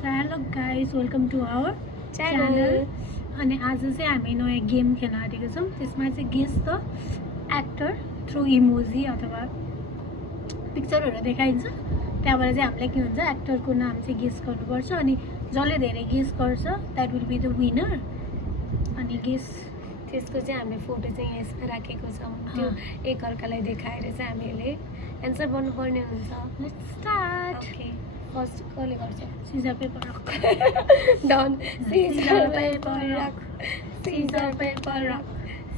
Hello guys, welcome to our channel. अनि आज चाहिँ हामी नयाँ गेम खेल्न आँटेको छौँ। त्यसमा चाहिँ guess the actor through emoji अथवा पिक्चरहरू देखाइन्छ। त्यहाँबाट चाहिँ हामीलाई के हुन्छ, एक्टरको नाम चाहिँ गेस गर्नुपर्छ अनि जसले धेरै गेस गर्छ that will be the winner. अनि गेस त्यसको चाहिँ हामी फोटो चाहिँ यसमा राखेको छौँ। त्यो एकअर्कालाई देखाएर चाहिँ हामीले एन्सर गर्नुपर्ने हुन्छ। Let's start. ओके, फर्स्ट कसले गर्छ? Scissor paper rock. Done. Scissor paper rock, scissor paper rock,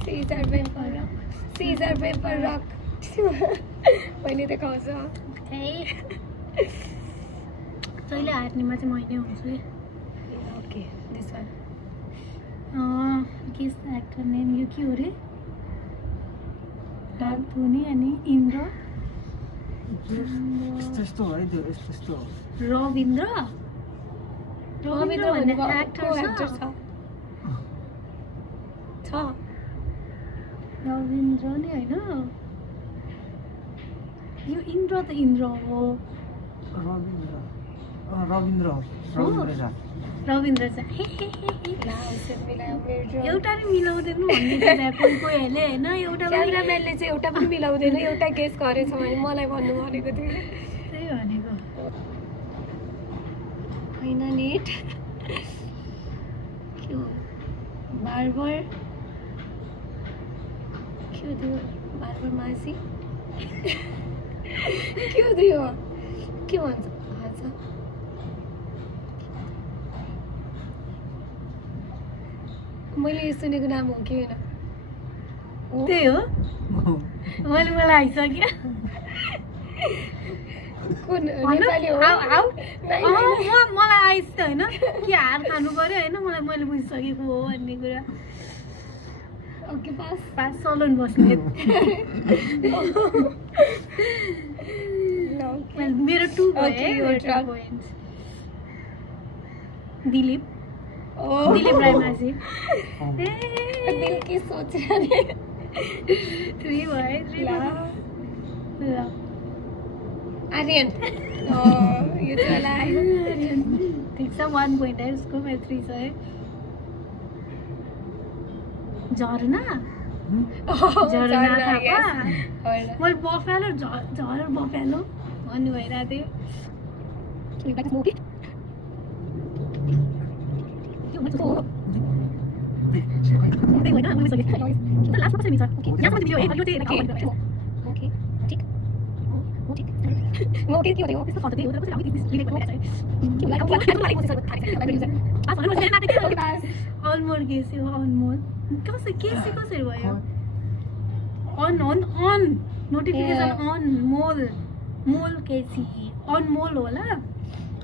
scissor paper rock, scissor paper rock. मैले देखाउँछ। जहिले हार्नेमा चाहिँ मैले हुन्छु है। Okay, this one. Guess the actor name. यो के हो रे? धोनी अनि इन्द्र। यस्तो है त्यो यस्तो रविन्द्र। रविन्द्र भन्ने भन्ने एक्टर छ। रविन्द्र नि होइन, यो इन्द्र त इन्द्र हो। रविन्द्र चाहिँ एउटा नि मिलाउँदैन भन्ने कोही होइन। एउटा क्यामेराम्यानले चाहिँ एउटा पनि मिलाउँदैन, एउटा गेस गरेछ भने मलाई भन्नु भनेको थियो। त्यही भनेको होइन नेट के हो? बार्बर के हो त्यो? बार्बर मासी के हो त्यो? के भन्छ? मैले यो सुनेको नाम हो कि होइन? त्यही हो। मलाई आइसक्यो। कुन नेपाली हो? मलाई आइस त होइन कि हार खानु पर्यो होइन। मैले बुझिसकेको हो भन्ने कुरा। ओके, पास सलोन बस्ने। मेरो 2 भयो। दिलीप राय माझी। दिल की सोच रहे 3 भयो। ल आर्यन। यो चला आयो। ठिक छ, 1 पोइन्ट है उसको। मेरो 3 छ है। झरना थापा। मैले बफेलो झर बफेलो भन्नु भइरहेको थियो। अनमोल केसी हो। अनमोल कसरी भयो? अन नोटिफिकेसन अन मोल केसी। अनमोल होला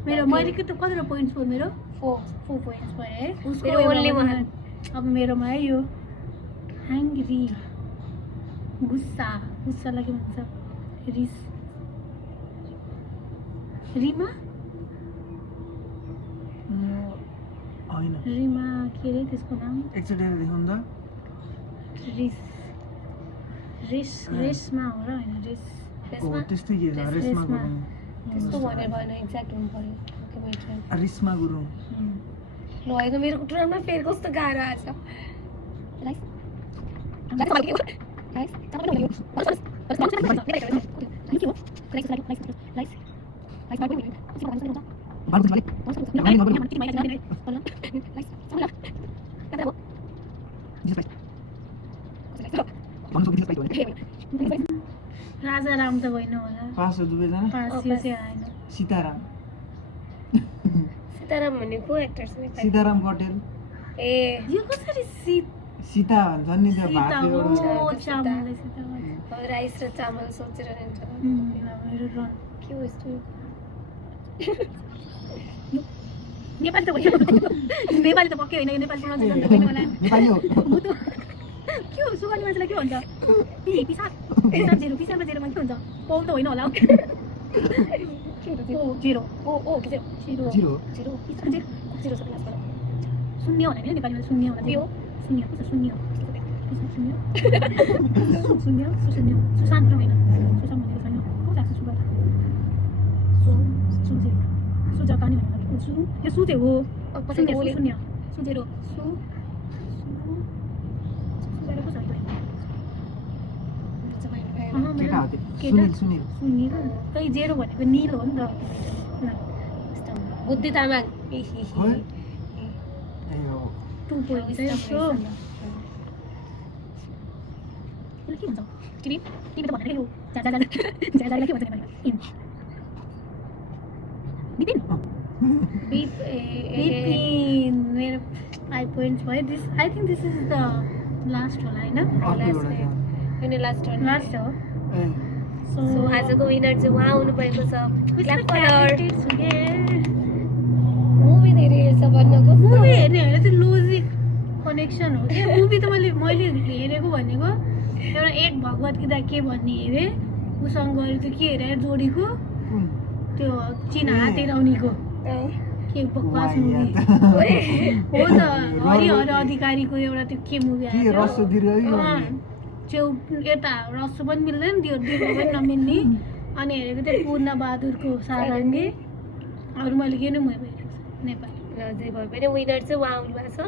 मेरो। मैले के त कतिवटा पोइन्ट्स भयो मेरो? 4 पोइन्ट्स भयो है। उसको ओन्ली वान। अब मेरोमा है यो ह्याङ्ग्री। गुस्सालाई के भन्छ? रिमा के अरे त्यसको नाम? रेशमा हो र होइन? त्यस्तो भनेर भएन, एक्ज्याक्ट हुनु पर्यो। रिस्मा गुरुङ। ल होइन, मेरो टुर्नामेन्टमा फेरि कस्तो गाह्रो आएछ। राजा राम त होइन होला। पास हो दुवैजना। पास यो चाहिँ आएन। सीताराम भन्ने को एक्टर छ? सीताराम कटेल। ए, यो कसरी सीता भन्छ नि त्यो सीता भाग हो। त्यो। चामलले सीता भन्छ। राइस र चामल सोचेर हुन्छ। मेरो रन के हो यस्तो? नेपाली त भयो। नेपाली त पक्कै होइन। नेपाली नेपाली हो। के हो? सुगाली मान्छेलाई के भन्छ? पिसाब जेरो जेरोमा के हुन्छ? पाउल त होइन होला। जेरो शून्य होला नेपालीमा। शून्य होला। शून्य शून्य सुशान्त होइन। सुशान्त भनेको छैन। को लाग्छ? सुजाता नि होइन। सु यो सुते हो पछि बोले सुन्यो सुतेरो सु सुतेरो को छ केटा हो त्यो सुनिल सुनिल सुनिल खै जेरो भनेको निल हो नि त बुद्धि तामाङ ए हो 2 पोइन्ट चाहिँ यसो यसले के भन्छ तिमी तिमी त भनेको जा जा जा जा जा के भन्छ नि इन बिपिन बिपिन मेरो 5 पोइन्ट्स भयो this I think this is the last होला हैन अनि लास्ट वान लास्ट हो ए सो आजको विनर चाहिँ उहाँ आउनु भएको छ क्ल्याप फर मुभी धेरै हेर्छ भन्न कस्तो मुभी हेर्ने होइन त्यो लोजिक कनेक्सन हो क्या मुभी त मैले हेरेको भनेको एउटा एक भगवत गीता के भन्ने हेरेँ उसँग गएर त्यो के हेरेँ जोडीको त्यो चिन हातेराउनीको के बकवास मुभी हो त हरिहर अधिकारीको एउटा त्यो के मुभी के रसो दिरयो त्यो यता रसो पनि मिल्दैन त्यो दिर्घ पनि नमिल्ने अनि हेरेको त्यो पूर्ण बहादुरको सारङ्गी अरू मैले के नै मुभी हेरेको छ नेपाली जे भए पनि विनर चाहिँ उहाँ आउनु भएको छ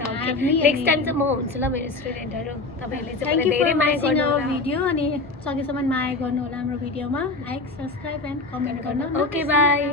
नेक्स्ट टाइम चाहिँ म हुन्छु ल मेरो स्टुडेन्टहरू तपाईँहरूले चाहिँ थ्याङ्क मलाई यू धेरै फर माया वाचिङ गर्नु आवर भिडियो अनि सकेसम्म माया गर्नु होला हाम्रो भिडियोमा लाइक सब्सक्राइब एन्ड कमेन्ट गर्न ओके बाई